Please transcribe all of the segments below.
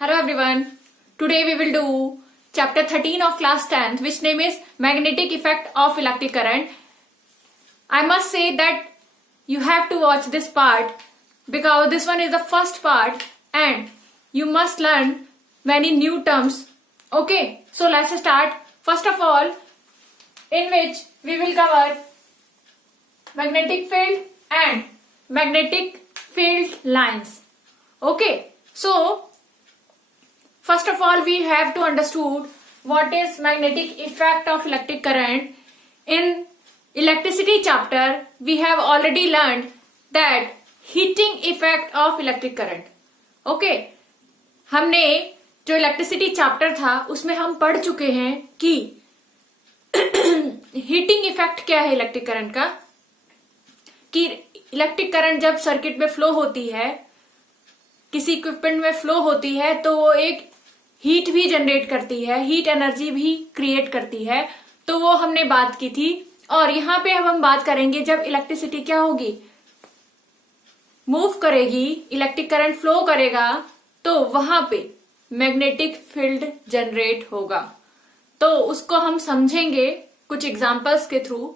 Hello everyone. Today we will do chapter 13 of class 10th, which name is magnetic effect of electric current. I must say that you have to watch this part because this one is the first part and you must learn many new terms. Okay, so let's start. First of all, in which we will cover magnetic field and magnetic field lines. Okay, so first of all, we have to understood what is magnetic effect of electric current. In electricity chapter, we have already learned that heating effect of electric current. Okay, हमने जो electricity chapter था उसमें हम पढ़ चुके हैं कि heating effect क्या है इलेक्ट्रिक करंट का, कि इलेक्ट्रिक करंट जब सर्किट में फ्लो होती है, किसी इक्विपमेंट में फ्लो होती है, तो वो एक हीट भी जनरेट करती है, हीट एनर्जी भी क्रिएट करती है. तो वो हमने बात की थी. और यहाँ पे अब हम बात करेंगे जब इलेक्ट्रिसिटी क्या होगी, मूव करेगी, इलेक्ट्रिक करंट फ्लो करेगा, तो वहां पे मैग्नेटिक फील्ड जनरेट होगा. तो उसको हम समझेंगे कुछ एग्जांपल्स के थ्रू.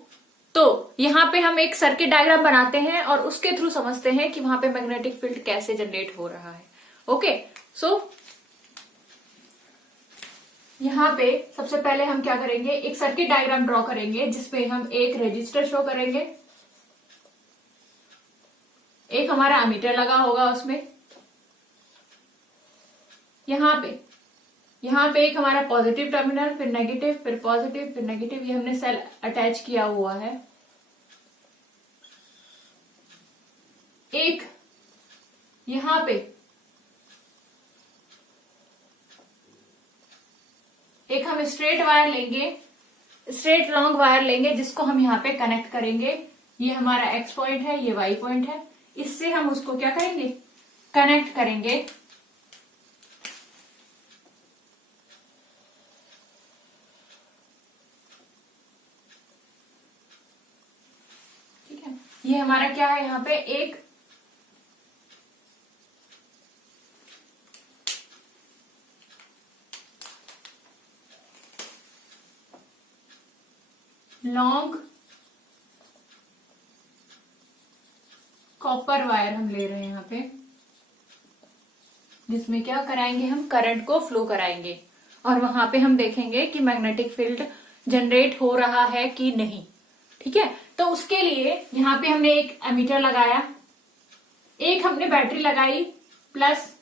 तो यहाँ पे हम एक सर्किट डायग्राम बनाते हैं और उसके थ्रू समझते हैं कि वहां पे मैग्नेटिक फील्ड कैसे जनरेट हो रहा है. ओके, सो यहाँ पे सबसे पहले हम क्या करेंगे, एक सर्किट डायग्राम ड्रॉ करेंगे जिसपे हम एक रेजिस्टर शो करेंगे, एक हमारा एमीटर लगा होगा उसमें, यहाँ पे एक हमारा पॉजिटिव टर्मिनल, फिर नेगेटिव, फिर पॉजिटिव, फिर नेगेटिव, ये हमने सेल अटैच किया हुआ है. एक यहाँ पे एक हम स्ट्रेट वायर लेंगे, स्ट्रेट लॉन्ग वायर लेंगे जिसको हम यहाँ पे कनेक्ट करेंगे. ये हमारा एक्स पॉइंट है, ये वाई पॉइंट है. इससे हम उसको क्या करेंगे, कनेक्ट करेंगे. ठीक है, ये हमारा क्या है, यहाँ पे एक लॉन्ग कॉपर वायर हम ले रहे हैं यहाँ पे, जिसमें क्या कराएंगे, हम करंट को फ्लो कराएंगे और वहां पे हम देखेंगे कि मैग्नेटिक फील्ड जनरेट हो रहा है कि नहीं. ठीक है, तो उसके लिए यहाँ पे हमने एक एमीटर लगाया, एक हमने बैटरी लगाई, प्लस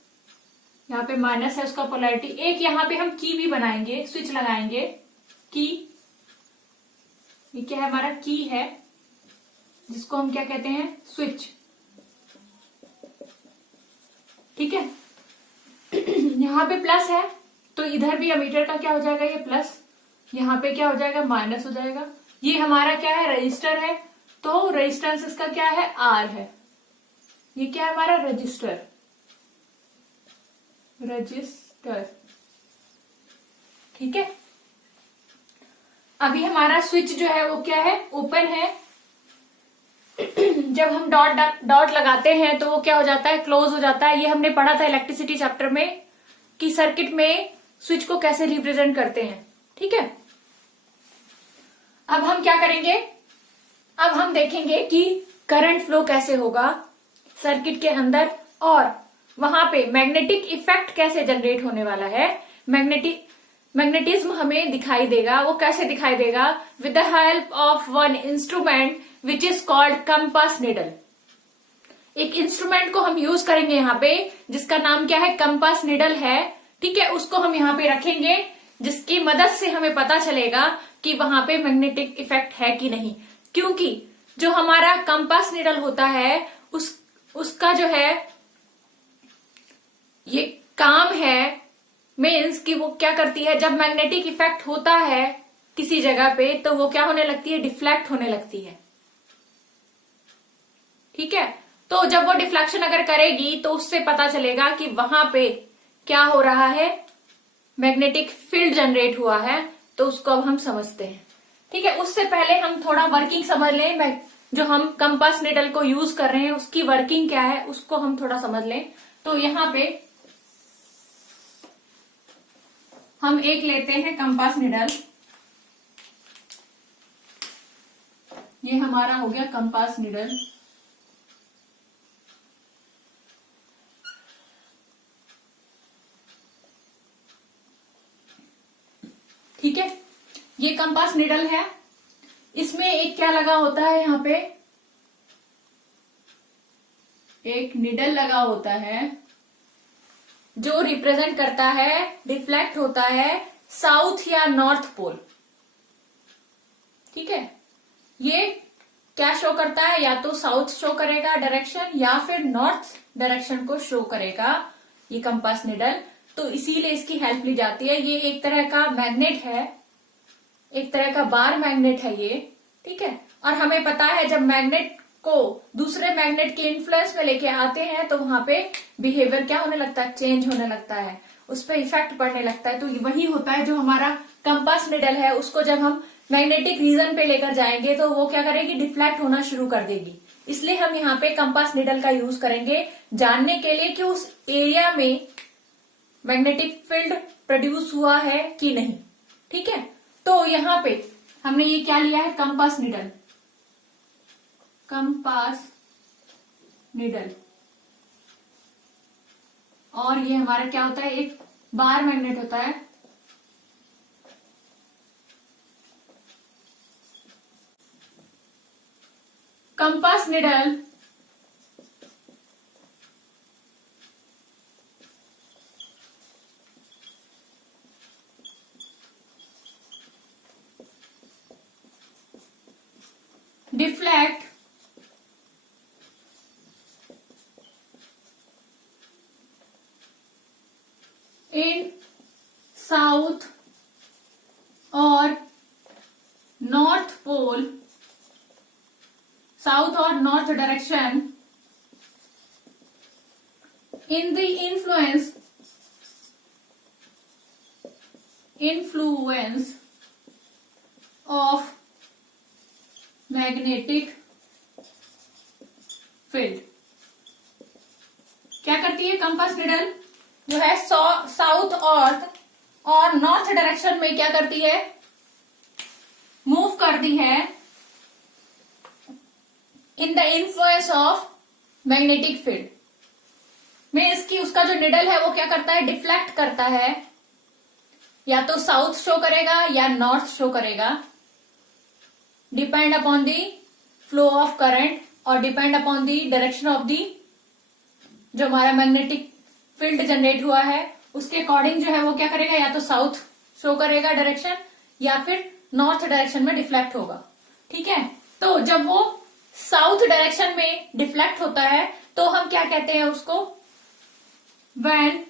यहाँ पे माइनस है उसका पोलैरिटी, एक यहाँ पे हम की भी बनाएंगे, स्विच लगाएंगे. की, ये क्या है, हमारा की है जिसको हम क्या कहते हैं, स्विच. ठीक है, यहाँ पे प्लस है तो इधर भी एमीटर का क्या हो जाएगा, ये प्लस, यहाँ पे क्या हो जाएगा, माइनस हो जाएगा. ये हमारा क्या है, रजिस्टर है, तो रेजिस्टेंस इसका क्या है, आर है. ये क्या है हमारा, रजिस्टर. ठीक है, अभी हमारा स्विच जो है वो क्या है, ओपन है. जब हम डॉट लगाते हैं तो वो क्या हो जाता है, क्लोज हो जाता है. ये हमने पढ़ा था इलेक्ट्रिसिटी चैप्टर में कि सर्किट में स्विच को कैसे रिप्रेजेंट करते हैं. ठीक है, अब हम क्या करेंगे, अब हम देखेंगे कि करंट फ्लो कैसे होगा सर्किट के अंदर और वहां पे मैग्नेटिक इफेक्ट कैसे जनरेट होने वाला है. मैग्नेटिज्म हमें दिखाई देगा. वो कैसे दिखाई देगा, with the help of one instrument which is called compass needle. एक इंस्ट्रूमेंट को हम यूज करेंगे यहाँ पे जिसका नाम क्या है, कंपास निडल है. ठीक है, उसको हम यहाँ पे रखेंगे जिसकी मदद से हमें पता चलेगा कि वहां पे मैग्नेटिक इफेक्ट है कि नहीं. क्योंकि जो हमारा कंपास निडल होता है उसका जो है ये काम है, मीन्स कि वो क्या करती है, जब मैग्नेटिक इफेक्ट होता है किसी जगह पे तो वो क्या होने लगती है, डिफ्लेक्ट होने लगती है. ठीक है, तो जब वो डिफ्लेक्शन अगर करेगी तो उससे पता चलेगा कि वहां पे क्या हो रहा है, मैग्नेटिक फील्ड जनरेट हुआ है. तो उसको अब हम समझते हैं. ठीक है, उससे पहले हम थोड़ा वर्किंग समझ लें. जो हम कंपास निडल को यूज कर रहे हैं उसकी वर्किंग क्या है उसको हम थोड़ा समझ लें. तो यहाँ पे हम एक लेते हैं कंपास निडल। ये हमारा हो गया कंपास निडल। ठीक है, ये कंपास निडल है। इसमें एक क्या लगा होता है, यहाँ पे एक निडल लगा होता है जो रिप्रेजेंट करता है, रिफ्लेक्ट होता है साउथ या नॉर्थ पोल। ठीक है, ये क्या शो करता है, या तो साउथ शो करेगा डायरेक्शन या फिर नॉर्थ डायरेक्शन को शो करेगा ये कंपास निडल। तो इसीलिए इसकी हेल्प ली जाती है। ये एक तरह का मैग्नेट है, एक तरह का बार मैग्नेट है ये। ठीक है, और हमें पता है जब मैग्नेट को दूसरे मैग्नेट के इन्फ्लुएंस में लेके आते हैं तो वहां पे बिहेवियर क्या होने लगता है, चेंज होने लगता है, उस पर इफेक्ट पड़ने लगता है। तो वही होता है जो हमारा कंपास निडल है, उसको जब हम मैग्नेटिक रीजन पे लेकर जाएंगे तो वो क्या करेगी, डिफ्लेक्ट होना शुरू कर देगी। इसलिए हम यहाँ पे कंपास निडल का यूज करेंगे जानने के लिए कि उस एरिया में मैग्नेटिक फील्ड प्रोड्यूस हुआ है कि नहीं। ठीक है, तो यहाँ पे हमने ये क्या लिया है, कंपास निडल, कंपास निडल। और ये हमारा क्या होता है, एक बार मैग्नेट होता है। कंपास निडल डिफ्लेक्ट इन साउथ और नॉर्थ पोल, साउथ और north direction in the influence of magnetic field। क्या करती है कंपास निडल जो है साउथ और नॉर्थ डायरेक्शन में क्या करती है, मूव करती है in the influence of magnetic field में। इसकी उसका जो निडल है वो क्या करता है, डिफ्लेक्ट करता है, या तो साउथ शो करेगा या नॉर्थ शो करेगा, depend upon the flow of current और depend upon the direction of the, जो हमारा मैग्नेटिक फील्ड जनरेट हुआ है उसके अकॉर्डिंग जो है वो क्या करेगा, या तो साउथ शो करेगा डायरेक्शन या फिर नॉर्थ डायरेक्शन में डिफ्लेक्ट होगा। ठीक है, तो जब वो साउथ डायरेक्शन में डिफ्लेक्ट होता है तो हम क्या कहते हैं उसको, वैन।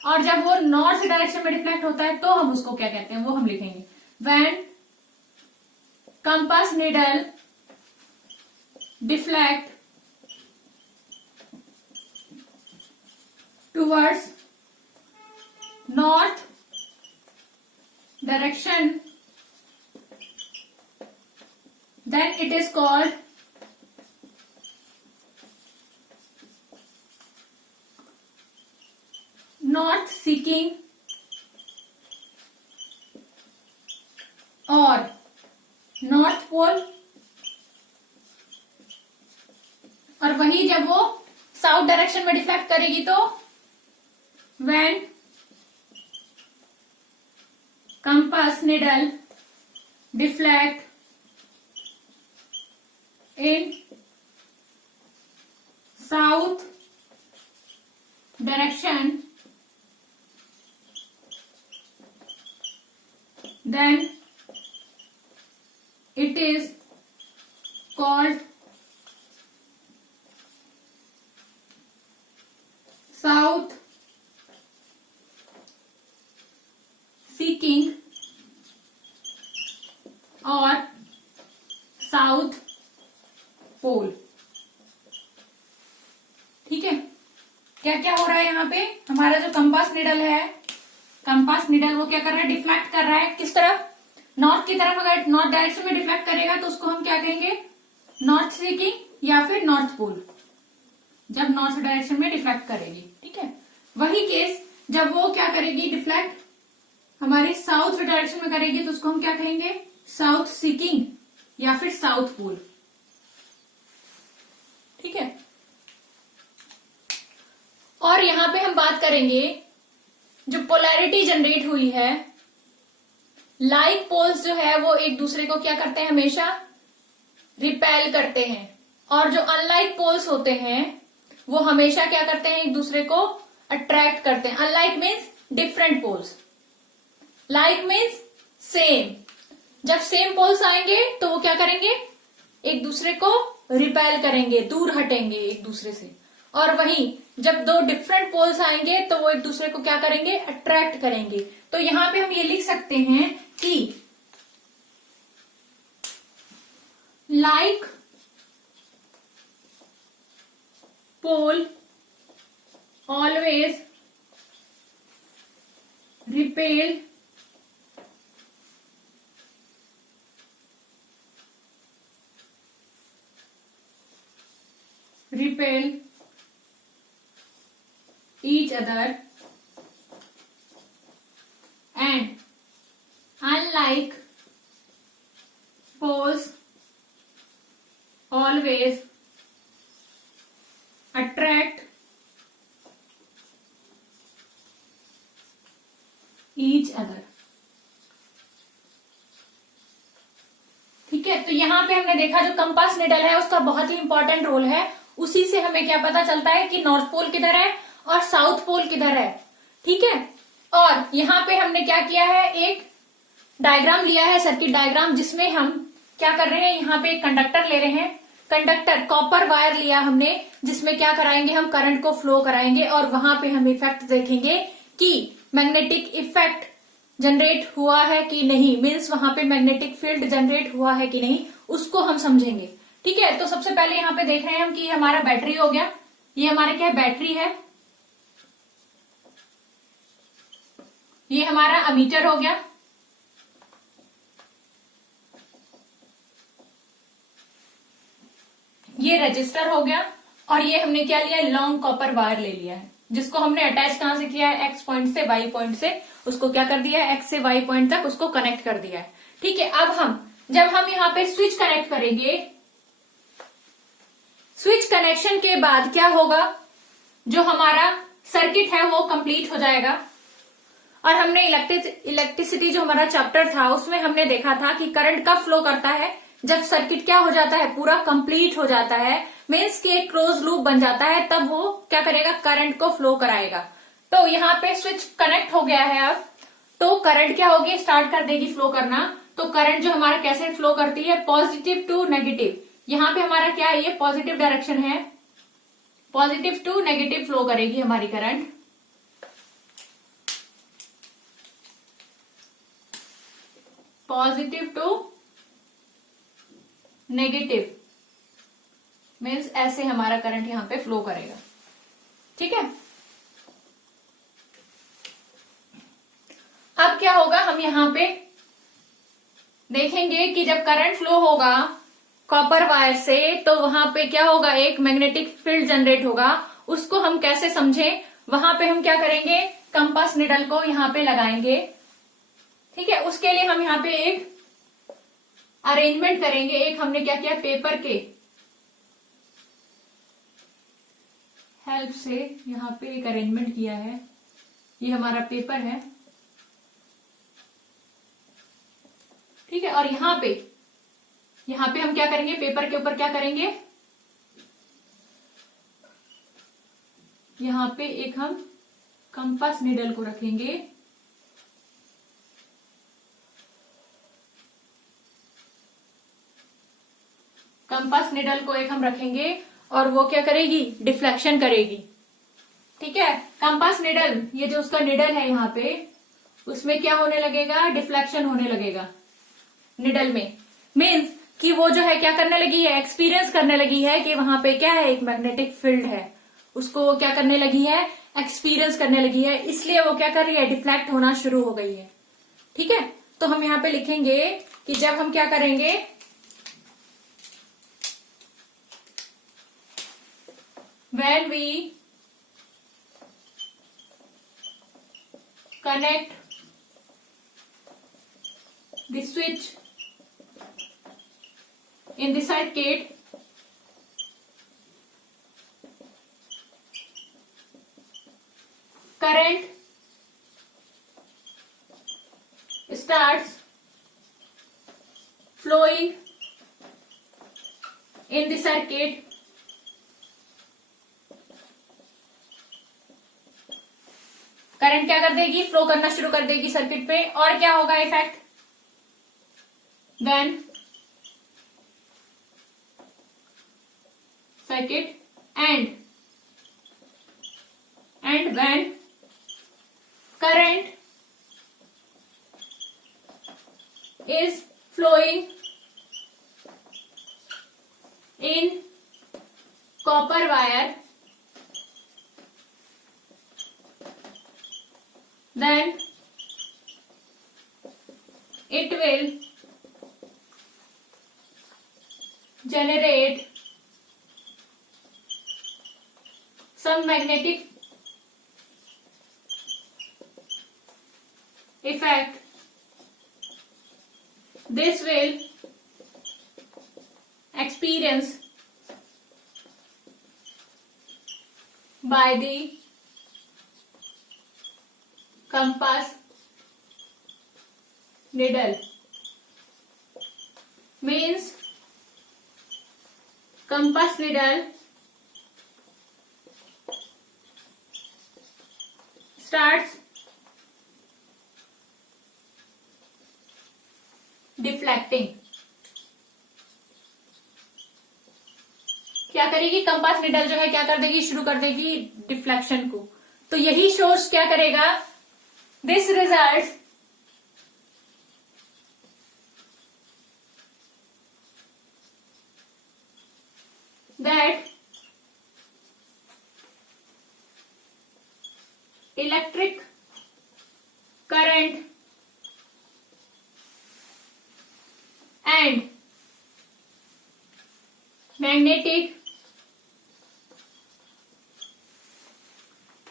और जब वो नॉर्थ डायरेक्शन में डिफ्लेक्ट होता है तो हम उसको क्या कहते हैं, वो हम लिखेंगे when compass needle deflect towards north direction, then it is called north seeking और नॉर्थ पोल। और वही जब वो साउथ डायरेक्शन में डिफ्लेक्ट करेगी तो when compass needle deflect in south direction, then it is called south seeking और south pole. ठीक है, क्या क्या हो रहा है यहाँ पे, हमारा जो कंपास निडल है, कंपास निडल वो क्या कर रहा है, डिफ्लेक्ट कर रहा है किस तरफ, नॉर्थ की तरफ। अगर नॉर्थ डायरेक्शन में डिफ्लेक्ट करेगा तो उसको हम क्या कहेंगे, नॉर्थ सीकिंग या फिर नॉर्थ पोल, जब नॉर्थ डायरेक्शन में डिफ्लेक्ट करेगी। ठीक है, वही केस जब वो क्या करेगी, डिफ्लेक्ट हमारी साउथ डायरेक्शन में करेगी तो उसको हम क्या कहेंगे, साउथ सीकिंग या फिर साउथ पोल। ठीक है, और यहां पे हम बात करेंगे जो पोलैरिटी जनरेट हुई है, लाइक पोल्स जो है वो एक दूसरे को क्या करते हैं, हमेशा रिपेल करते हैं, और जो अनलाइक पोल्स होते हैं वो हमेशा क्या करते हैं, एक दूसरे को अट्रैक्ट करते हैं। Unlike means different poles, like means same. जब सेम पोल्स आएंगे तो वो क्या करेंगे, एक दूसरे को रिपेल करेंगे, दूर हटेंगे एक दूसरे से। और वहीं जब दो डिफरेंट पोल्स आएंगे तो वो एक दूसरे को क्या करेंगे, अट्रैक्ट करेंगे। तो यहां पे हम ये लिख सकते हैं कि like pole always repel each other, and unlike poles always attract each other। ठीक है, तो यहां पे हमने देखा जो कंपास निडल है उसका बहुत ही इंपॉर्टेंट रोल है। उसी से हमें क्या पता चलता है कि नॉर्थ पोल किधर है और साउथ पोल किधर है। ठीक है, और यहां पे हमने क्या किया है, एक डायग्राम लिया है, सर्किट डायग्राम, जिसमें हम क्या कर रहे हैं, यहाँ पे एक कंडक्टर ले रहे हैं, कंडक्टर कॉपर वायर लिया हमने, जिसमें क्या कराएंगे, हम करंट को फ्लो कराएंगे, और वहां पे हम इफेक्ट देखेंगे कि मैग्नेटिक इफेक्ट जनरेट हुआ है कि नहीं, मीन्स वहां पे मैग्नेटिक फील्ड जनरेट हुआ है कि नहीं, उसको हम समझेंगे। ठीक है, तो सबसे पहले यहाँ पे देख रहे हैं हम कि हमारा बैटरी हो गया, ये हमारा क्या है, बैटरी है, ये हमारा अमीटर हो गया, ये रजिस्टर हो गया, और ये हमने क्या लिया, लॉन्ग कॉपर वायर ले लिया है, जिसको हमने अटैच कहां से किया है, एक्स पॉइंट से वाई पॉइंट से, उसको क्या कर दिया है, एक्स से वाई पॉइंट तक उसको कनेक्ट कर दिया है। ठीक है, अब जब हम यहाँ पे स्विच कनेक्ट करेंगे, स्विच कनेक्शन के बाद क्या होगा, जो हमारा सर्किट है वो कंप्लीट हो जाएगा। और हमने इलेक्ट्रिसिटी जो हमारा चैप्टर था उसमें हमने देखा था कि करंट कब फ्लो करता है, जब सर्किट क्या हो जाता है, पूरा कंप्लीट हो जाता है, मीन्स कि एक क्लोज लूप बन जाता है, तब वो क्या करेगा, करंट को फ्लो कराएगा। तो यहाँ पे स्विच कनेक्ट हो गया है अब, तो करंट क्या होगी, स्टार्ट कर देगी फ्लो करना। तो करंट जो हमारा कैसे फ्लो करती है, पॉजिटिव टू नेगेटिव, यहाँ पे हमारा क्या है, ये पॉजिटिव डायरेक्शन है, पॉजिटिव टू नेगेटिव फ्लो करेगी हमारी current. Positive to negative means ऐसे हमारा करंट यहां पे फ्लो करेगा। ठीक है, अब क्या होगा, हम यहां पे देखेंगे कि जब करंट फ्लो होगा कॉपर वायर से, तो वहां पे क्या होगा, एक मैग्नेटिक फील्ड जनरेट होगा। उसको हम कैसे समझें, वहां पे हम क्या करेंगे, कंपास निडल को यहां पे लगाएंगे। ठीक है, उसके लिए हम यहाँ पे एक अरेंजमेंट करेंगे। एक हमने क्या किया, पेपर के हेल्प से यहाँ पे एक अरेंजमेंट किया है, ये हमारा पेपर है। ठीक है, और यहाँ पे हम क्या करेंगे, पेपर के ऊपर क्या करेंगे, यहाँ पे एक हम कंपास निडल को रखेंगे। कंपास निडल को एक हम रखेंगे और वो क्या करेगी, डिफ्लेक्शन करेगी। ठीक है, कंपास निडल, ये जो उसका निडल है यहाँ पे, उसमें क्या होने लगेगा, डिफ्लेक्शन होने लगेगा निडल में। मीन्स कि वो जो है क्या करने लगी है, एक्सपीरियंस करने लगी है कि वहां पे क्या है, एक मैग्नेटिक फील्ड है, उसको वो क्या करने लगी है, एक्सपीरियंस करने लगी है, इसलिए वो क्या कर रही है, डिफ्लेक्ट होना शुरू हो गई है। ठीक है, तो हम यहाँ पे लिखेंगे कि जब हम क्या करेंगे, when we connect the switch in the circuit current starts flowing in the circuit current क्या कर देगी, फ्लो करना शुरू कर देगी सर्किट पे, और क्या होगा effect, then circuit and when current is flowing in copper wire, then it will generate some magnetic effect. This will experience by the compass needle. Means compass needle starts deflecting. क्या करेगी, compass needle जो है क्या कर देगी, शुरू कर देगी डिफ्लेक्शन को. तो यही सोर्स क्या करेगा, this result that electric current and magnetic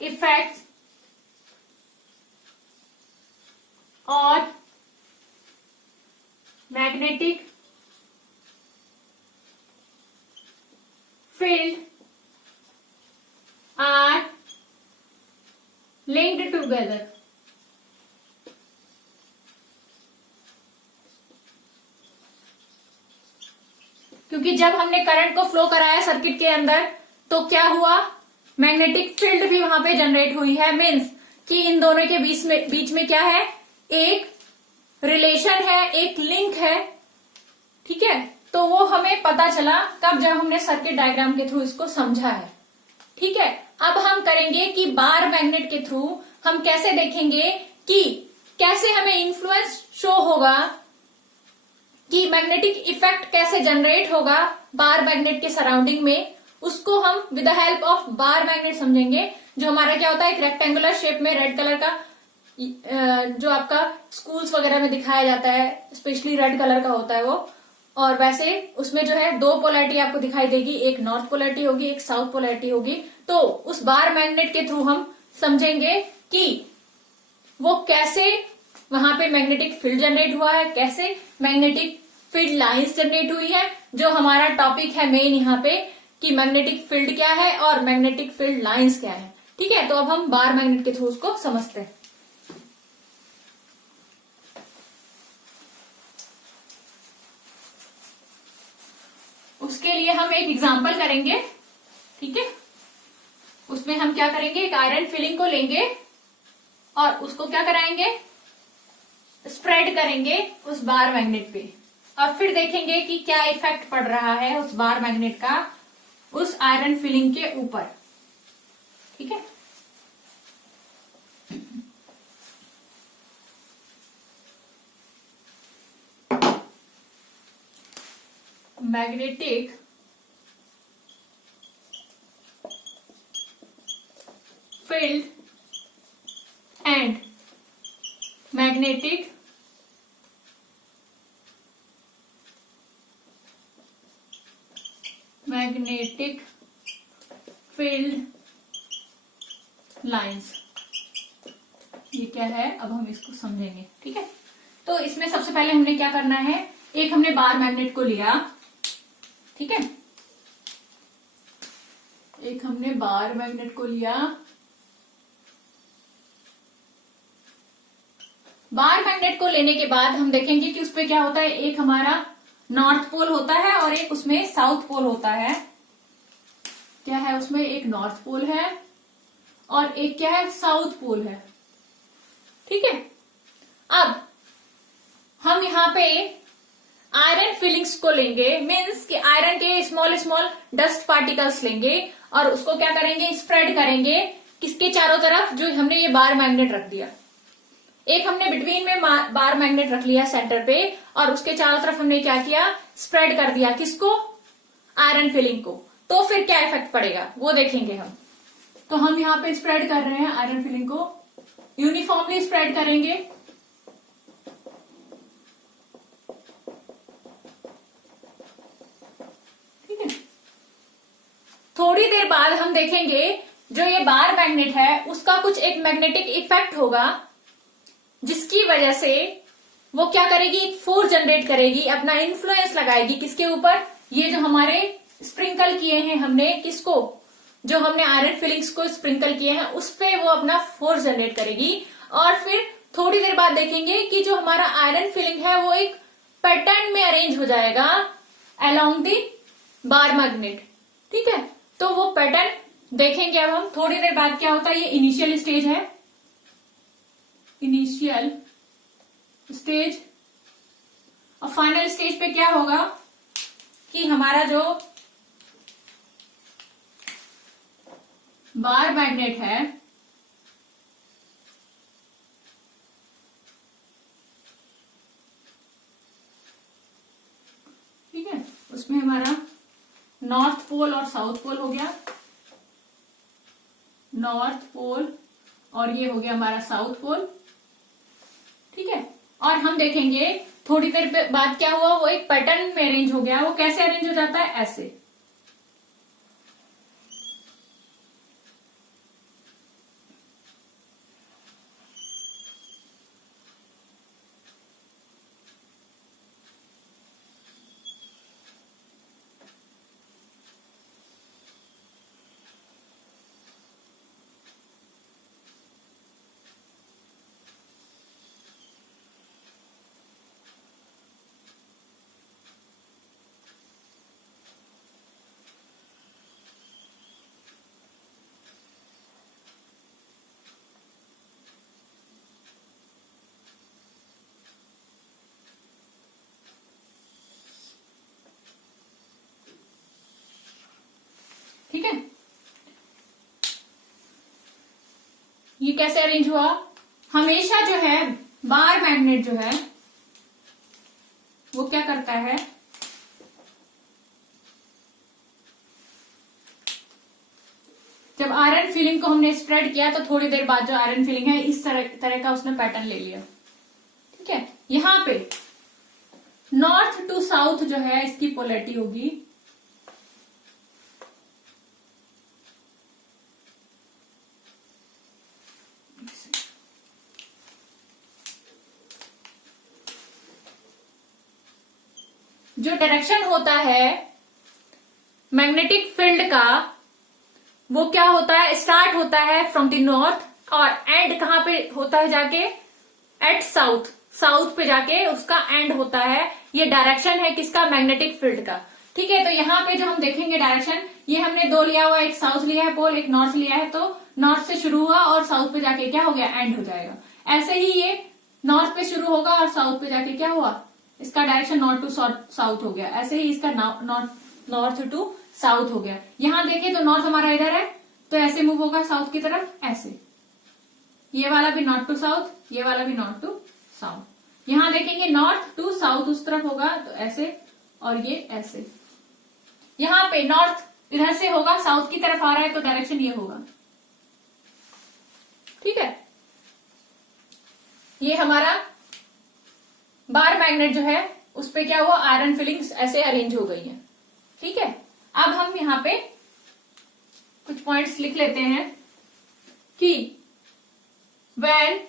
effects or magnetic field are linked together. क्योंकि जब हमने करंट को फ्लो कराया सर्किट के अंदर तो क्या हुआ, मैग्नेटिक फील्ड भी वहां पे जनरेट हुई है. मीन्स कि इन दोनों के बीच में क्या है, एक रिलेशन है, एक लिंक है. ठीक है, तो वो हमें पता चला कब, जब हमने सर्किट डायग्राम के थ्रू इसको समझा है. ठीक है, अब हम करेंगे कि बार मैग्नेट के थ्रू हम कैसे देखेंगे कि कैसे हमें इन्फ्लुएंस शो होगा, कि मैग्नेटिक इफेक्ट कैसे जनरेट होगा बार मैग्नेट के सराउंडिंग में. उसको हम with the help of bar magnet समझेंगे. जो हमारा क्या होता है, एक रेक्टेंगुलर शेप में रेड कलर का, जो आपका स्कूल्स वगैरह में दिखाया जाता है, स्पेशली रेड कलर का होता है वो. और वैसे उसमें जो है दो पोलैरिटी आपको दिखाई देगी, एक नॉर्थ पोलैरिटी होगी, एक साउथ पोलैरिटी होगी. तो उस बार मैग्नेट के थ्रू हम समझेंगे कि वो कैसे वहां पे मैग्नेटिक फील्ड जनरेट हुआ है, कैसे मैग्नेटिक फील्ड लाइंस जनरेट हुई है. जो हमारा टॉपिक है मेन यहाँ पे, कि मैग्नेटिक फील्ड क्या है और मैग्नेटिक फील्ड लाइंस क्या है. ठीक है, तो अब हम बार मैग्नेट के थ्रू उसको समझते हैं. उसके लिए हम एक एग्जांपल करेंगे. ठीक है, उसमें हम क्या करेंगे, एक आयरन फिलिंग को लेंगे और उसको क्या कराएंगे, स्प्रेड करेंगे उस बार मैग्नेट पे, और फिर देखेंगे कि क्या इफेक्ट पड़ रहा है उस बार मैग्नेट का उस आयरन फिलिंग के ऊपर. ठीक है, magnetic field and magnetic field lines, ये क्या है अब हम इसको समझेंगे. ठीक है, तो इसमें सबसे पहले हमने क्या करना है, एक हमने बार मैग्नेट को लिया, ठीक है, एक हमने बार मैग्नेट को लिया। बार मैग्नेट को लेने के बाद हम देखेंगे कि उसपे क्या होता है, एक हमारा नॉर्थ पोल होता है और एक उसमें साउथ पोल होता है। क्या है उसमें, एक नॉर्थ पोल है और एक क्या है, साउथ पोल है, ठीक है। अब हम यहाँ पे आयरन फिलिंग्स को लेंगे, मीन्स कि आयरन के स्मॉल स्मॉल डस्ट पार्टिकल्स लेंगे और उसको क्या करेंगे, स्प्रेड करेंगे किसके चारों तरफ, जो हमने ये बार मैग्नेट रख दिया। एक हमने बिटवीन में बार मैग्नेट रख लिया सेंटर पे और उसके चारों तरफ हमने क्या किया, स्प्रेड कर दिया किसको, आयरन फिलिंग को। तो फिर क्या इफेक्ट पड़ेगा वो देखेंगे हम। तो हम यहाँ पे स्प्रेड कर रहे हैं आयरन फिलिंग को, यूनिफॉर्मली स्प्रेड करेंगे, ठीक है। थोड़ी देर बाद हम देखेंगे जो ये बार मैग्नेट है उसका कुछ एक मैग्नेटिक इफेक्ट होगा, जिसकी वजह से वो क्या करेगी, एक फोर्स जनरेट करेगी, अपना इन्फ्लुएंस लगाएगी किसके ऊपर, ये जो हमारे स्प्रिंकल किए हैं हमने, किसको, जो हमने आयरन फिलिंग्स को स्प्रिंकल किए हैं उस पे वो अपना फोर्स जनरेट करेगी। और फिर थोड़ी देर बाद देखेंगे कि जो हमारा आयरन फिलिंग है वो एक पैटर्न में अरेंज हो जाएगा अलोंग दी बार मैग्नेट, ठीक है। तो वो पैटर्न देखेंगे अब हम थोड़ी देर बाद क्या होता है। ये इनिशियल स्टेज है, इनिशियल स्टेज, और फाइनल स्टेज पे क्या होगा कि हमारा जो बार मैग्नेट है ठीक है, उसमें हमारा नॉर्थ पोल और साउथ पोल हो गया, नॉर्थ पोल और ये हो गया हमारा साउथ पोल, ठीक है। और हम देखेंगे थोड़ी देर बाद क्या हुआ, वो एक पैटर्न में अरेंज हो गया। वो कैसे अरेंज हो जाता है, ऐसे, ठीक है। ये कैसे अरेंज हुआ, हमेशा जो है बार मैग्नेट जो है वो क्या करता है, जब आयरन फिलिंग को हमने स्प्रेड किया तो थोड़ी देर बाद जो आयरन फिलिंग है इस तरह का उसने पैटर्न ले लिया, ठीक है। यहां पे नॉर्थ टू साउथ जो है इसकी पोलैरिटी होगी, जो डायरेक्शन होता है मैग्नेटिक फील्ड का वो क्या होता है, स्टार्ट होता है फ्रॉम द नॉर्थ और एंड कहां पे होता है जाके, एट साउथ, साउथ पे जाके उसका एंड होता है। ये डायरेक्शन है किसका, मैग्नेटिक फील्ड का, ठीक है। तो यहाँ पे जो हम देखेंगे डायरेक्शन, ये हमने दो लिया हुआ, एक साउथ लिया है पोल, एक नॉर्थ लिया है, तो नॉर्थ से शुरू हुआ और साउथ पे जाके क्या हो गया, एंड हो जाएगा। ऐसे ही ये नॉर्थ पे शुरू होगा और साउथ पे जाके क्या हुआ, इसका डायरेक्शन नॉर्थ टू साउथ हो गया। ऐसे ही इसका नॉर्थ टू साउथ हो गया। यहां देखें तो नॉर्थ हमारा इधर है तो ऐसे मूव होगा साउथ की तरफ, ऐसे, ये वाला भी नॉर्थ टू साउथ, ये वाला भी नॉर्थ टू साउथ। यहां देखेंगे नॉर्थ टू साउथ उस तरफ होगा तो ऐसे, और ये ऐसे। यहां पे नॉर्थ इधर से होगा, साउथ की तरफ आ रहा है तो डायरेक्शन ये होगा, ठीक है। ये हमारा बार मैग्नेट जो है उस पे क्या हुआ, आयरन फिलिंग्स ऐसे अरेंज हो गई हैं, ठीक है। अब हम यहां पे कुछ पॉइंट्स लिख लेते हैं कि when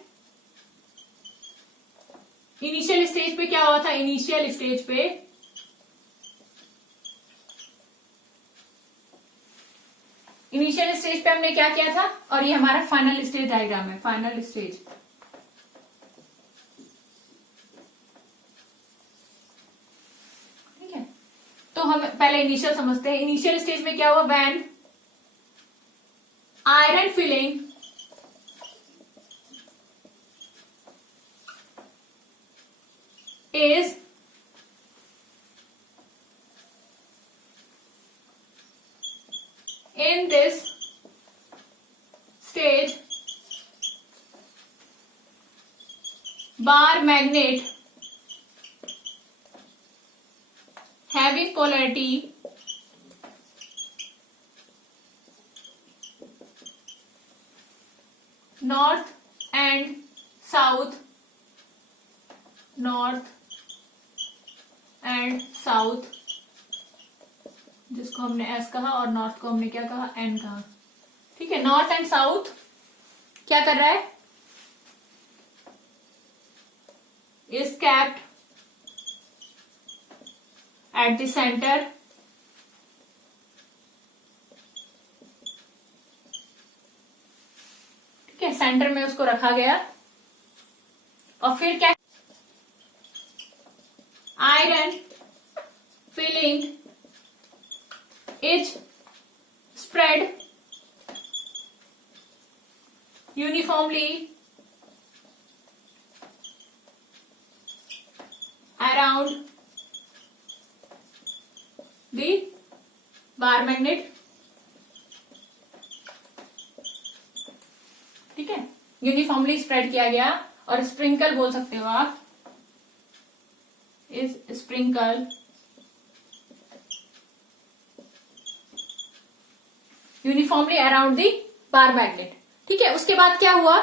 इनिशियल स्टेज पे क्या हुआ था? इनिशियल स्टेज पे हमने क्या किया था, और ये हमारा फाइनल स्टेज डायग्राम है, फाइनल स्टेज। ठीक है, तो हम पहले इनिशियल समझते हैं। इनिशियल स्टेज में क्या हुआ? When iron filling is in this stage, bar magnet having polarity north and south, north and south, जिसको हमने एस कहा, और नॉर्थ को हमने क्या कहा? एन कहा। ठीक है, नॉर्थ एंड साउथ क्या कर रहा है? Is capped at the centre ठीक है, सेंटर में उसको रखा गया। और फिर क्या? iron filling is spread uniformly around the bar magnet। ठीक है, यूनिफॉर्मली स्प्रेड किया गया, और स्प्रिंकल बोल सकते हो आप, is sprinkle uniformly around the bar magnet। ठीक है, उसके बाद क्या हुआ?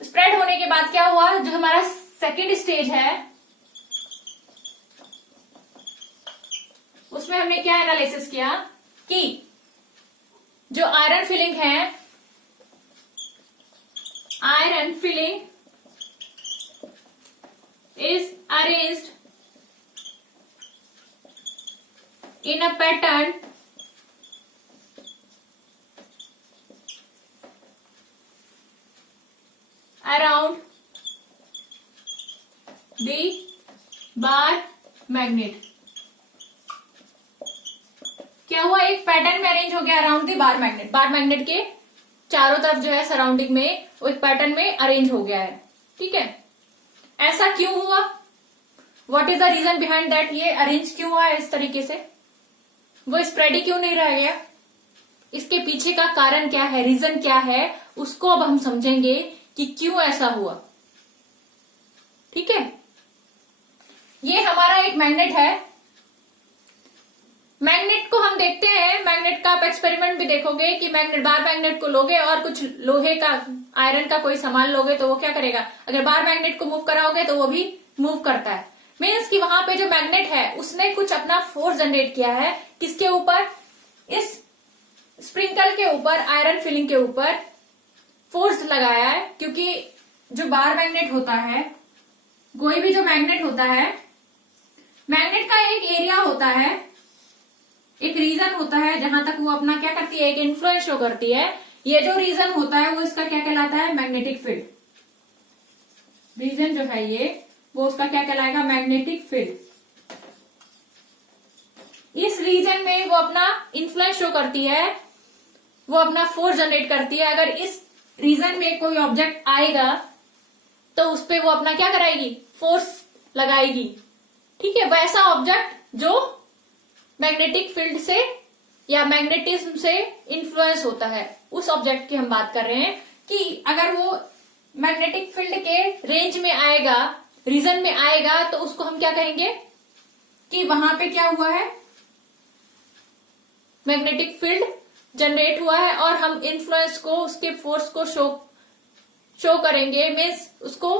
स्प्रेड होने के बाद क्या हुआ? जो हमारा सेकेंड स्टेज है उसमें हमने क्या एनालिसिस किया कि जो आयरन फिलिंग है, iron filling is arranged in a pattern around the bar magnet। क्या हुआ? एक पैटर्न में अरेंज हो गया around the bar magnet. Bar magnet के चारों तरफ जो है सराउंडिंग में वो एक पैटर्न में अरेंज हो गया है। ठीक है, ऐसा क्यों हुआ? What is the reason behind that? ये अरेंज क्यों हुआ इस तरीके से? वो स्प्रेड ही क्यों नहीं रह गया? इसके पीछे का कारण क्या है, रीजन क्या है, उसको अब हम समझेंगे कि क्यों ऐसा हुआ। ठीक है, ये हमारा एक मैग्नेट है। मैग्नेट को हम देखते हैं, मैग्नेट का आप एक्सपेरिमेंट भी देखोगे कि मैग्नेट, बार मैग्नेट को लोगे और कुछ लोहे का, आयरन का कोई सामान लोगे तो वो क्या करेगा? अगर बार मैग्नेट को मूव कराओगे तो वो भी मूव करता है। मीन्स कि वहां पे जो मैग्नेट है उसने कुछ अपना फोर्स जनरेट किया है। किसके ऊपर? इस स्प्रिंकल के ऊपर, आयरन फिलिंग के ऊपर फोर्स लगाया है। क्योंकि जो बार मैग्नेट होता है, कोई भी जो मैग्नेट होता है, मैग्नेट का एक एरिया होता है, एक रीजन होता है जहां तक वो अपना क्या करती है? एक इन्फ्लुएंस शो करती है। ये जो रीजन होता है वो इसका क्या कहलाता है? Magnetic field. रीजन जो है ये, वो उसका क्या कहलाएगा? Magnetic field. इस रीजन में वो अपना इन्फ्लुएंस शो करती है, वो अपना फोर्स जनरेट करती है। अगर इस रीजन में कोई ऑब्जेक्ट आएगा तो उस पर वो अपना क्या कराएगी? फोर्स लगाएगी। ठीक है, वैसा ऑब्जेक्ट जो मैग्नेटिक फील्ड से या मैग्नेटिज्म से इन्फ्लुएंस होता है, उस ऑब्जेक्ट की हम बात कर रहे हैं। कि अगर वो मैग्नेटिक फील्ड के रेंज में आएगा, रीजन में आएगा, तो उसको हम क्या कहेंगे? कि वहां पे क्या हुआ है? मैग्नेटिक फील्ड जनरेट हुआ है, और हम इन्फ्लुएंस को, उसके फोर्स को शो करेंगे, मीन्स उसको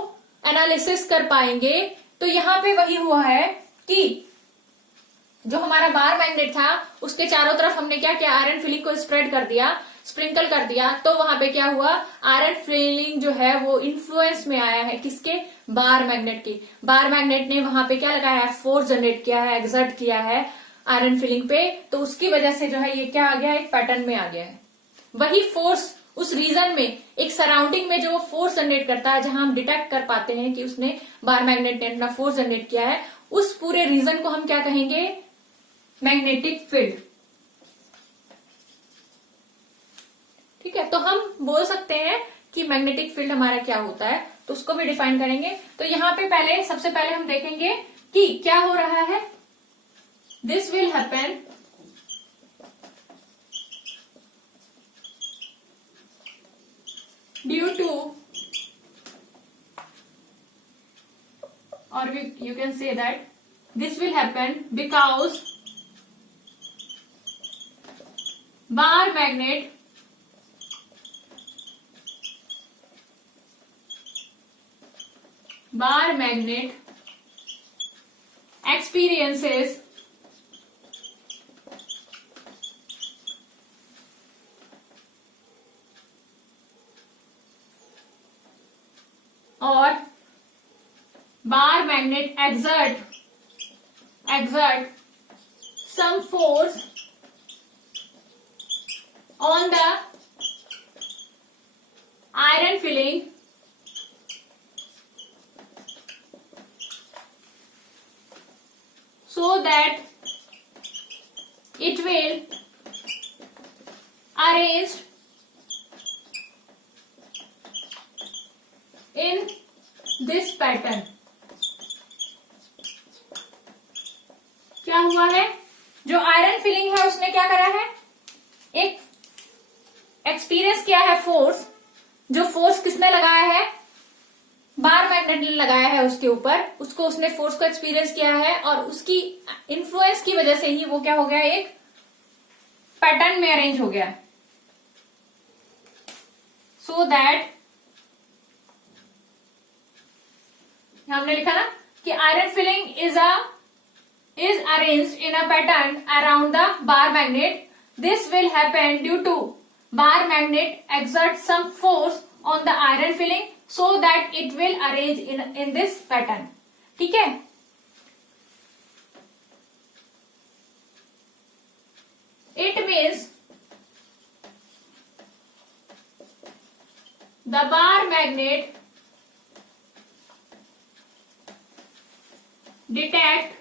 एनालिसिस कर पाएंगे। तो यहां पे वही हुआ है कि जो हमारा बार मैग्नेट था उसके चारों तरफ हमने क्या किया? आयरन फिलिंग को स्प्रेड कर दिया। स्प्रिंकल कर दिया, तो वहां पे क्या हुआ, आयरन फीलिंग जो है वो इन्फ्लुएंस में आया है किसके, बार मैग्नेट के। बार मैग्नेट ने वहां पे क्या लगाया है, फोर्स जनरेट किया है, एक्सर्ट किया है आयरन फीलिंग पे, तो उसकी वजह से जो है ये क्या आ गया, एक पैटर्न में आ गया है। वही फोर्स उस रीजन में, एक सराउंडिंग में जो वो फोर्स जनरेट करता है, जहां हम डिटेक्ट कर पाते हैं कि उसने, बार मैग्नेट ने अपना फोर्स जनरेट किया है, उस पूरे रीजन को हम क्या कहेंगे, मैग्नेटिक फील्ड। ठीक है, तो हम बोल सकते हैं कि मैग्नेटिक फील्ड हमारा क्या होता है, तो उसको भी डिफाइन करेंगे। तो यहां पे पहले, सबसे पहले हम देखेंगे कि क्या हो रहा है। This will happen due to, or you can say that this will happen because bar magnet experiences or bar magnet exert some force on the iron filling so that it will arrange in this pattern। क्या हुआ है, जो iron filling है उसने क्या करा है, एक एक्सपीरियंस किया है फोर्स, जो फोर्स किसने लगाया है, बार मैग्नेट ने लगाया है उसके ऊपर, उसको, उसने फोर्स को एक्सपीरियंस किया है, और उसकी इन्फ्लुएंस की वजह से ही वो क्या हो गया, एक पैटर्न में अरेंज हो गया। सो दैट, हमने लिखा ना कि iron filling is arranged in a pattern around the bar magnet. This will happen due to bar magnet exert some force on the iron filling so that it will arrange in this pattern। ठीक है, it means the bar magnet detect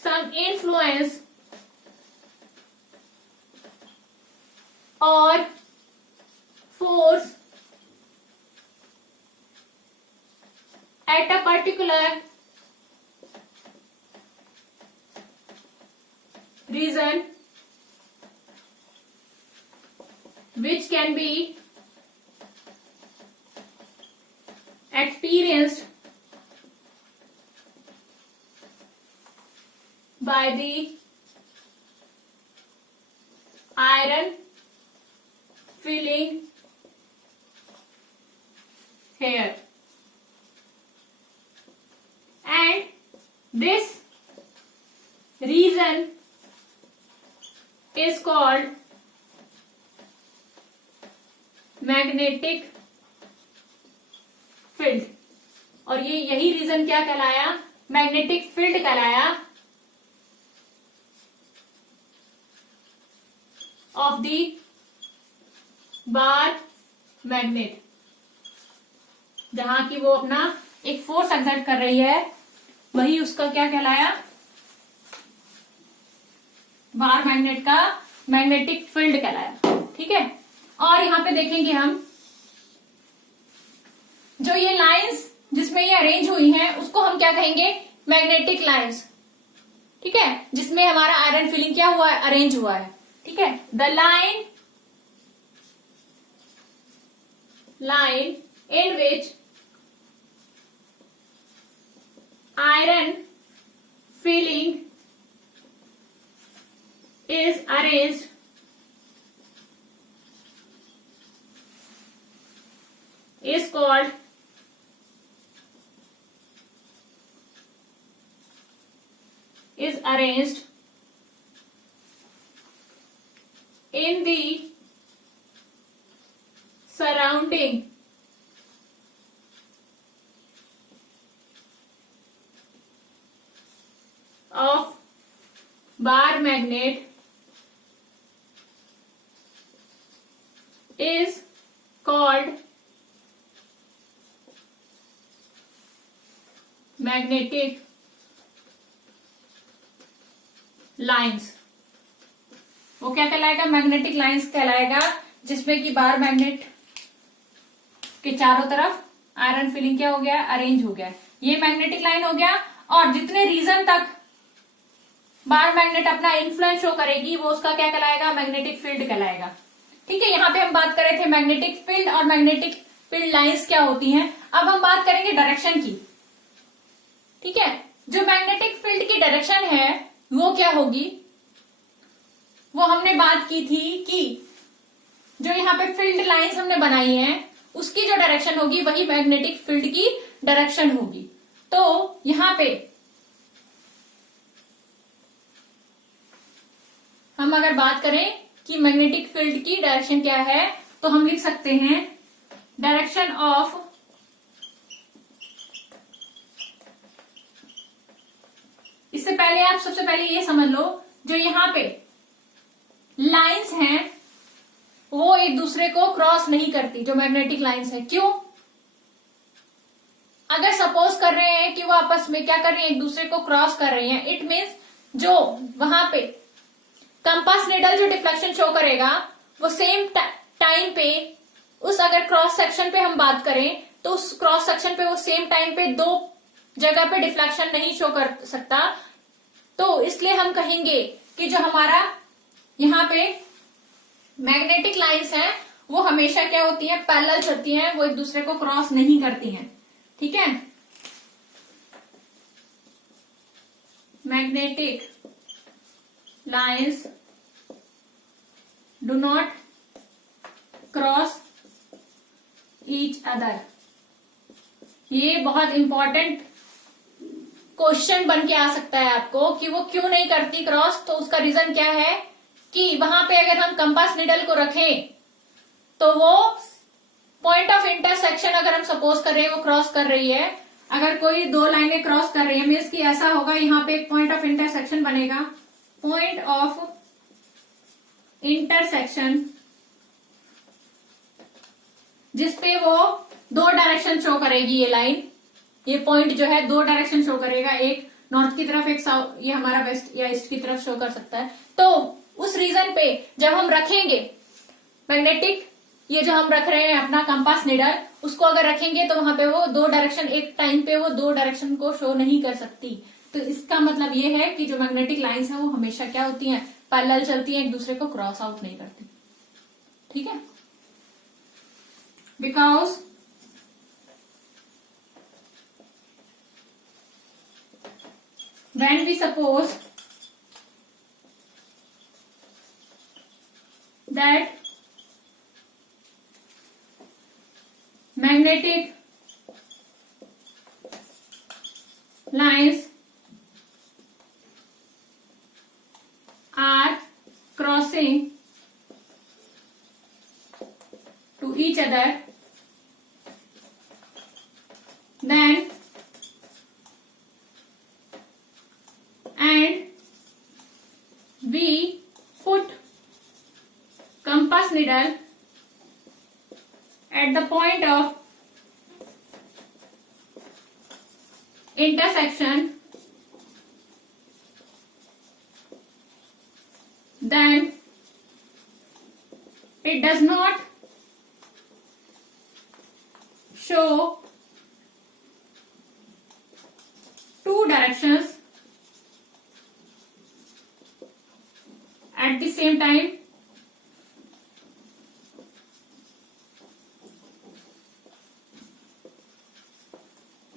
some influence or force at a particular region which can be experienced by the iron filling here, and this region is called magnetic field। और ये, यही reason क्या कहलाया, magnetic field कहलाया, of the bar magnet, जहां की वो अपना एक फोर्स एक्सर्ट कर रही है, वही उसका क्या कहलाया, बार मैग्नेट का मैग्नेटिक फील्ड कहलाया। ठीक है, और यहां पे देखेंगे हम, जो ये लाइंस जिसमें ये अरेंज हुई हैं, उसको हम क्या कहेंगे, मैग्नेटिक लाइंस। ठीक है, जिसमें हमारा आयरन फिलिंग क्या हुआ है, अरेंज हुआ है। ठीक है, the line in which iron filling is arranged is called is arranged in the surrounding of bar magnet is called magnetic lines. वो क्या कहलाएगा? मैग्नेटिक लाइंस कहलाएगा, जिसमें कि बार मैग्नेट के चारों तरफ आयरन फिलिंग क्या हो गया? अरेंज हो गया। ये मैग्नेटिक लाइन हो गया। और जितने रीजन तक बार मैग्नेट अपना इन्फ्लुएंस शो करेगी वो उसका क्या कहलाएगा? मैग्नेटिक फील्ड कहलाएगा। ठीक है, यहाँ पे हम बात कर रहे थे मैग्नेटिक फील्ड और मैग्नेटिक फील्ड लाइंस क्या होती हैं। अब हम बात करेंगे डायरेक्शन की। ठीक है, जो मैग्नेटिक फील्ड की डायरेक्शन है वो क्या होगी? वो हमने बात की थी कि जो यहाँ पे फील्ड लाइंस हमने बनाई हैं उसकी जो डायरेक्शन होगी वही मैग्नेटिक फील्ड की डायरेक्शन होगी। तो यहाँ पे हम अगर बात करें कि मैग्नेटिक फील्ड की डायरेक्शन क्या है तो हम लिख सकते हैं डायरेक्शन ऑफ इससे पहले आप सबसे पहले ये समझ लो, जो यहाँ पे लाइंस हैं वो एक दूसरे को क्रॉस नहीं करती, जो मैग्नेटिक लाइंस है। क्यों? अगर सपोज कर रहे हैं कि वो आपस में क्या कर रही है? एक दूसरे को क्रॉस कर रही हैं, इट मीन्स जो वहां पे कंपास निडल जो डिफ्लेक्शन शो करेगा वो सेम टाइम पे उस अगर क्रॉस सेक्शन पे हम बात करें तो उस क्रॉस सेक्शन पे वो सेम टाइम पे दो जगह पे डिफ्लेक्शन नहीं शो कर सकता। तो इसलिए हम कहेंगे कि जो हमारा यहाँ पे मैग्नेटिक लाइंस हैं वो हमेशा क्या होती हैं? पैरेलल चलती हैं, वो एक दूसरे को क्रॉस नहीं करती हैं। ठीक है, magnetic lines do not cross each other. ये बहुत इंपॉर्टेंट क्वेश्चन बन के आ सकता है आपको कि वो क्यों नहीं करती क्रॉस। तो उसका रीजन क्या है कि वहां पे अगर हम कंपास निडल को रखें तो वो पॉइंट ऑफ इंटरसेक्शन अगर हम सपोज कर रहे हैं वो क्रॉस कर रही है, अगर कोई दो लाइनें क्रॉस कर रही है मीन्स कि ऐसा होगा यहाँ पे एक पॉइंट ऑफ इंटरसेक्शन बनेगा, पॉइंट ऑफ इंटरसेक्शन, जिसपे वो दो डायरेक्शन शो करेगी। ये लाइन, ये पॉइंट जो है दो डायरेक्शन शो करेगा, एक नॉर्थ की तरफ, एक साउथ, ये हमारा वेस्ट या ईस्ट की तरफ शो कर सकता है। तो उस रीजन पे जब हम रखेंगे मैग्नेटिक, ये जो हम रख रहे हैं अपना कंपास निडल, उसको अगर रखेंगे तो वहां पे वो दो डायरेक्शन एक टाइम पे वो दो डायरेक्शन को शो नहीं कर सकती। तो इसका मतलब ये है कि जो मैग्नेटिक लाइंस है वो हमेशा क्या होती हैं? पैरेलल चलती हैं, एक दूसरे को क्रॉस आउट नहीं करती। ठीक है, because when we suppose that magnetic lines are crossing to each other, then we put compass needle at the point of intersection, then it does not show two directions at the same time,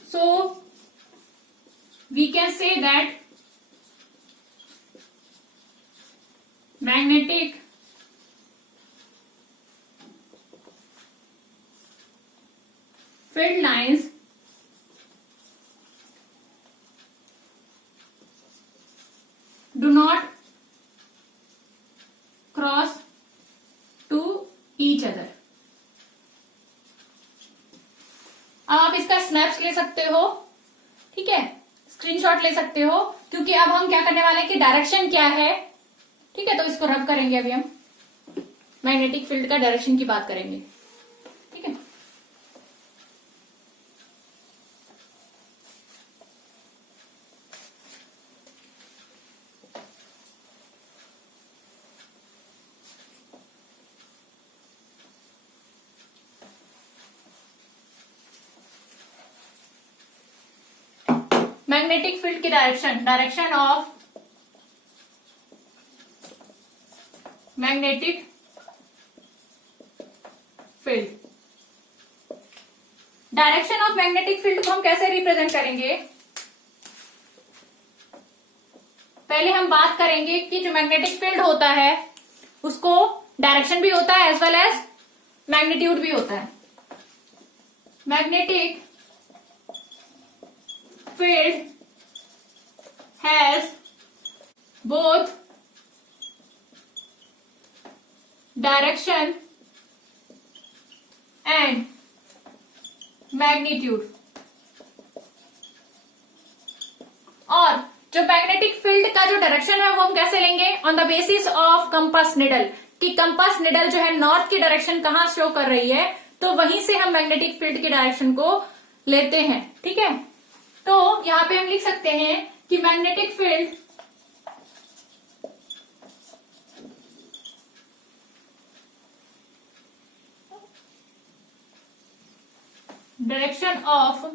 so we can say that magnetic field lines do not cross अब आप इसका snaps ले सकते हो, ठीक है, screenshot ले सकते हो, क्योंकि अब हम क्या करने वाले हैं कि डायरेक्शन क्या है, ठीक है, तो इसको रब करेंगे। अभी हम मैग्नेटिक फील्ड का डायरेक्शन की बात करेंगे, ठीक है। मैग्नेटिक फील्ड की direction of magnetic field. Direction of magnetic field को हम कैसे रिप्रेजेंट करेंगे? पहले हम बात करेंगे कि जो मैग्नेटिक फील्ड होता है उसको डायरेक्शन भी होता है एज वेल एज मैग्नीट्यूड भी होता है। Magnetic field has both direction and magnitude. और जो मैग्नेटिक फील्ड का जो डायरेक्शन है वो हम कैसे लेंगे? On the basis of compass needle, कि कंपास निडल जो है नॉर्थ की डायरेक्शन कहां शो कर रही है, तो वहीं से हम मैग्नेटिक फील्ड की डायरेक्शन को लेते हैं, ठीक है। तो यहां पे हम लिख सकते हैं कि magnetic field direction of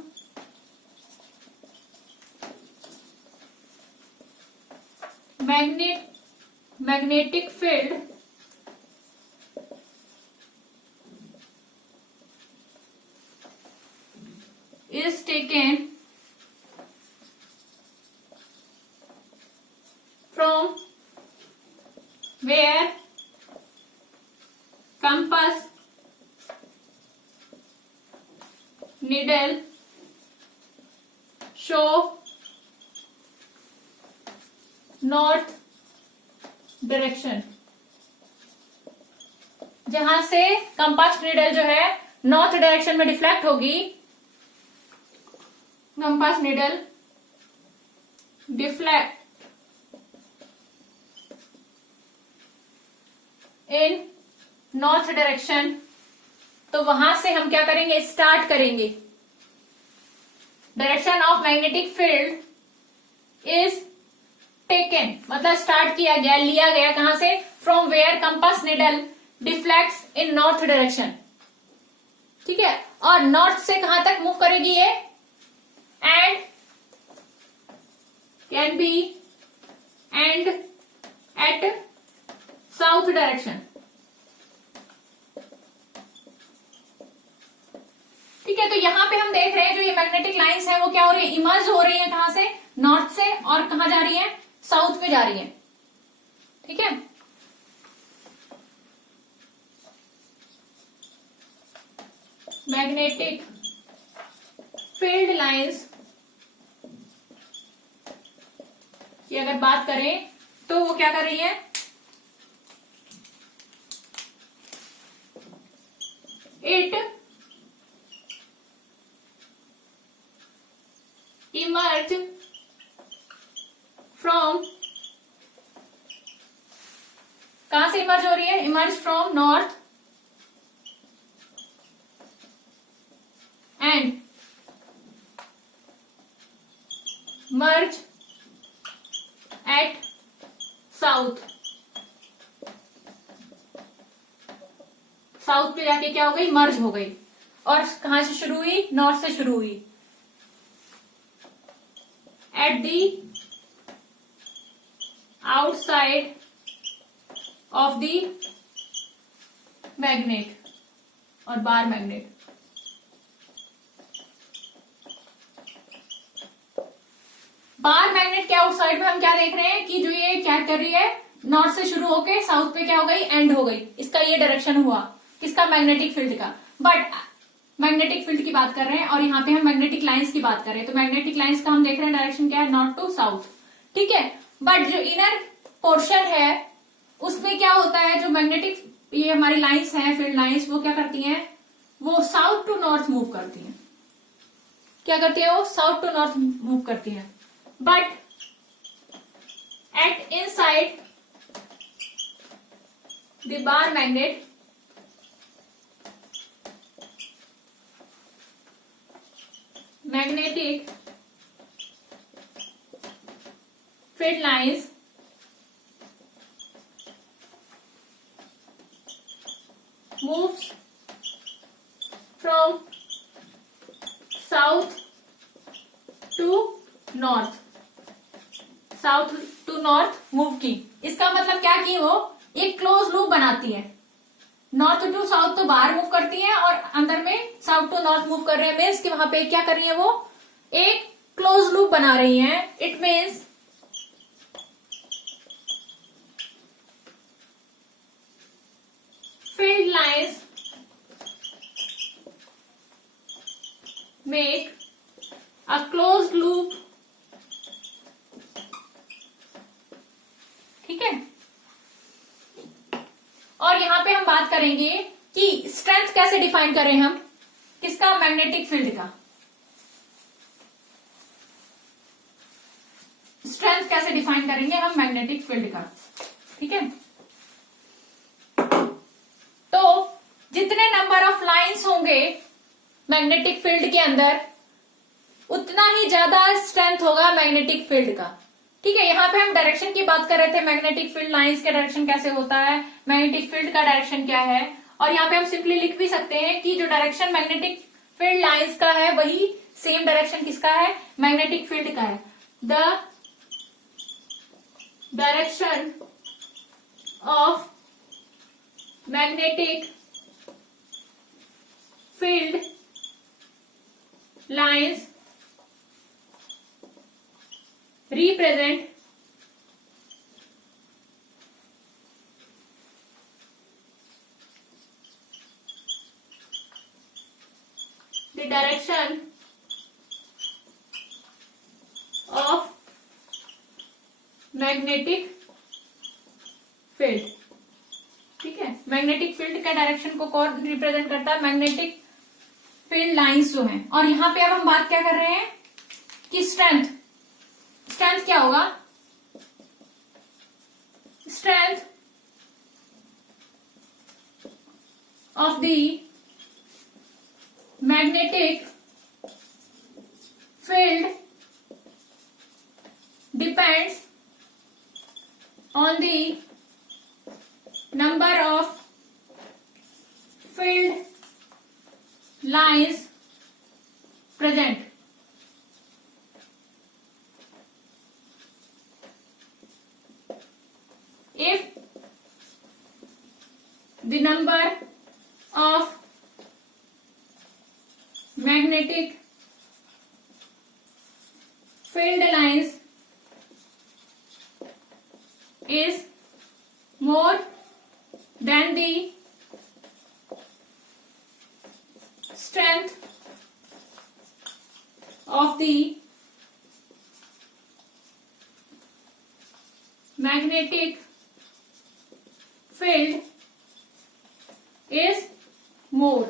magnetic field is taken from where compass needle show north direction। जहां से कंपास नीडल जो है नॉर्थ डायरेक्शन में डिफ्लेक्ट होगी, compass needle deflect in north direction, तो वहां से हम क्या करेंगे? स्टार्ट करेंगे। Direction of magnetic field is taken, मतलब स्टार्ट किया गया, लिया गया कहां से? From where compass needle deflects in north direction, ठीक है। और नॉर्थ से कहां तक मूव करेगी ये? And can be end at south direction, ठीक है। तो यहां पे हम देख रहे हैं जो ये मैग्नेटिक लाइंस है वो क्या हो रही है? इमर्ज हो रही है कहां से? नॉर्थ से, और कहां जा रही है? साउथ पे जा रही है, ठीक है। मैग्नेटिक फील्ड लाइंस की अगर बात करें तो वो क्या कर रही है? इट इमर्ज फ्रॉम, कहां से इमर्ज हो रही है? Emerge from north and merge at south. South पे जाके क्या हो गई? मर्ज हो गई। और कहां से शुरू हुई? नॉर्थ से शुरू हुई। At the outside of the magnet और बार मैग्नेट। बार मैग्नेट के आउटसाइड में हम क्या देख रहे हैं कि जो ये क्या कर रही है? नॉर्थ से शुरू होके साउथ पे क्या हो गई? एंड हो गई। इसका ये डायरेक्शन हुआ किसका? मैग्नेटिक फील्ड का। बट मैग्नेटिक फील्ड की बात कर रहे हैं और यहाँ पे हम मैग्नेटिक लाइंस की बात कर रहे हैं, तो मैग्नेटिक लाइंस का हम देख रहे हैं डायरेक्शन क्या है? नॉर्थ टू साउथ, ठीक है। बट जो इनर पोर्शन है उसमें क्या होता है? जो मैग्नेटिक ये हमारी लाइंस हैं, फील्ड लाइंस, वो क्या करती हैं? वो साउथ टू नॉर्थ मूव करती हैं, क्या करती है, वो साउथ टू नॉर्थ मूव करती है. But at inside the bar magnet magnetic field lines moves from south to north. South to north move की, इसका मतलब क्या की वो एक क्लोज लूप बनाती है. नॉर्थ टू साउथ तो बाहर मूव करती है और अंदर में साउथ टू नॉर्थ मूव कर रहे हैं. मीन्स कि वहां पे क्या कर रही है, वो एक क्लोज लूप बना रही है. It means field lines make a close loop. ठीक है. और यहां पे हम बात करेंगे कि स्ट्रेंथ कैसे डिफाइन करें हम, किसका, मैग्नेटिक फील्ड का. स्ट्रेंथ कैसे डिफाइन करेंगे हम मैग्नेटिक फील्ड का. ठीक है. तो जितने नंबर ऑफ लाइंस होंगे मैग्नेटिक फील्ड के अंदर, उतना ही ज्यादा स्ट्रेंथ होगा मैग्नेटिक फील्ड का. ठीक है. यहाँ पे हम डायरेक्शन की बात कर रहे थे, मैग्नेटिक फील्ड लाइंस का डायरेक्शन कैसे होता है, मैग्नेटिक फील्ड का डायरेक्शन क्या है. और यहाँ पे हम सिंपली लिख भी सकते हैं कि जो डायरेक्शन मैग्नेटिक फील्ड लाइंस का है वही सेम डायरेक्शन किसका है, मैग्नेटिक फील्ड का है. The direction of magnetic field lines represent the direction of magnetic field. ठीक है. मैग्नेटिक फील्ड का डायरेक्शन को कौन रिप्रेजेंट करता है, मैग्नेटिक फील्ड लाइंस जो है. और यहां पे अब हम बात क्या कर रहे हैं कि स्ट्रेंथ क्या होगा, strength of the magnetic field depends on the number of field lines present. If the number of magnetic field lines is more than the strength of the magnetic field is more,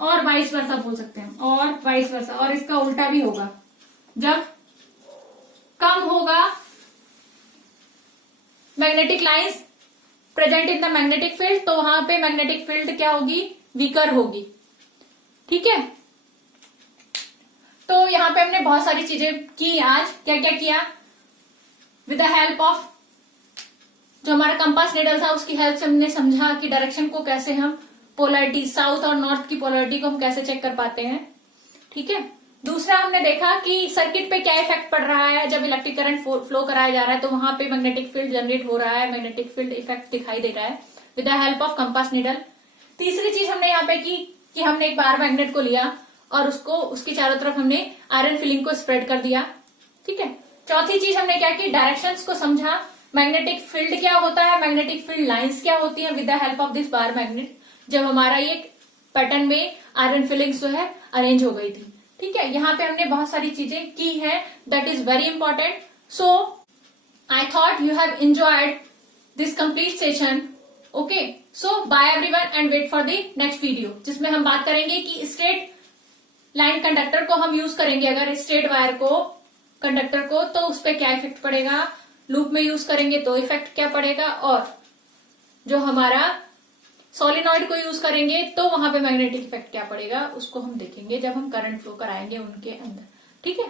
और vice versa बोल सकते हैं, और vice versa. और इसका उल्टा भी होगा, जब कम होगा magnetic lines present in the magnetic field, तो वहां पे मैग्नेटिक फील्ड क्या होगी, वीकर होगी. ठीक है. तो यहां पे हमने बहुत सारी चीजें की आज. क्या क्या किया, विद द हेल्प ऑफ जो हमारा कंपास नीडल था उसकी हेल्प से हमने समझा कि डायरेक्शन को कैसे हम पोलैरिटी, साउथ और नॉर्थ की पोलैरिटी को हम कैसे चेक कर पाते हैं. ठीक है. दूसरा हमने देखा कि सर्किट पे क्या इफेक्ट पड़ रहा है जब इलेक्ट्रिक करंट फ्लो कराया जा रहा है, तो वहां पे मैग्नेटिक फील्ड जनरेट हो रहा है, मैग्नेटिक फील्ड इफेक्ट दिखाई दे रहा है with the help of compass needle. तीसरी चीज हमने यहाँ पे की कि हमने एक बार मैग्नेट को लिया और उसको उसके चारों तरफ हमने आयरन फिलिंग को स्प्रेड कर दिया. ठीक है. चौथी चीज हमने क्या की, डायरेक्शंस को समझा, मैग्नेटिक फील्ड क्या होता है, मैग्नेटिक फील्ड लाइंस क्या होती है with the help of this bar magnet, जब हमारा ये पैटर्न में आयरन फिलिंग्स जो है अरेंज हो गई थी. ठीक है. यहाँ पे हमने बहुत सारी चीजें की हैं, that is very important. So I thought you have enjoyed this complete session. Okay. So bye everyone and wait for the next video, जिसमें हम बात करेंगे कि स्ट्रेट लाइन कंडक्टर को हम यूज करेंगे अगर स्ट्रेट वायर को कंडक्टर को, तो उस पर क्या इफेक्ट पड़ेगा, लूप में यूज करेंगे तो इफेक्ट क्या पड़ेगा, और जो हमारा सोलिनॉइड को यूज करेंगे तो वहां पे मैग्नेटिक इफेक्ट क्या पड़ेगा, उसको हम देखेंगे जब हम करंट फ्लो कराएंगे उनके अंदर। ठीक है।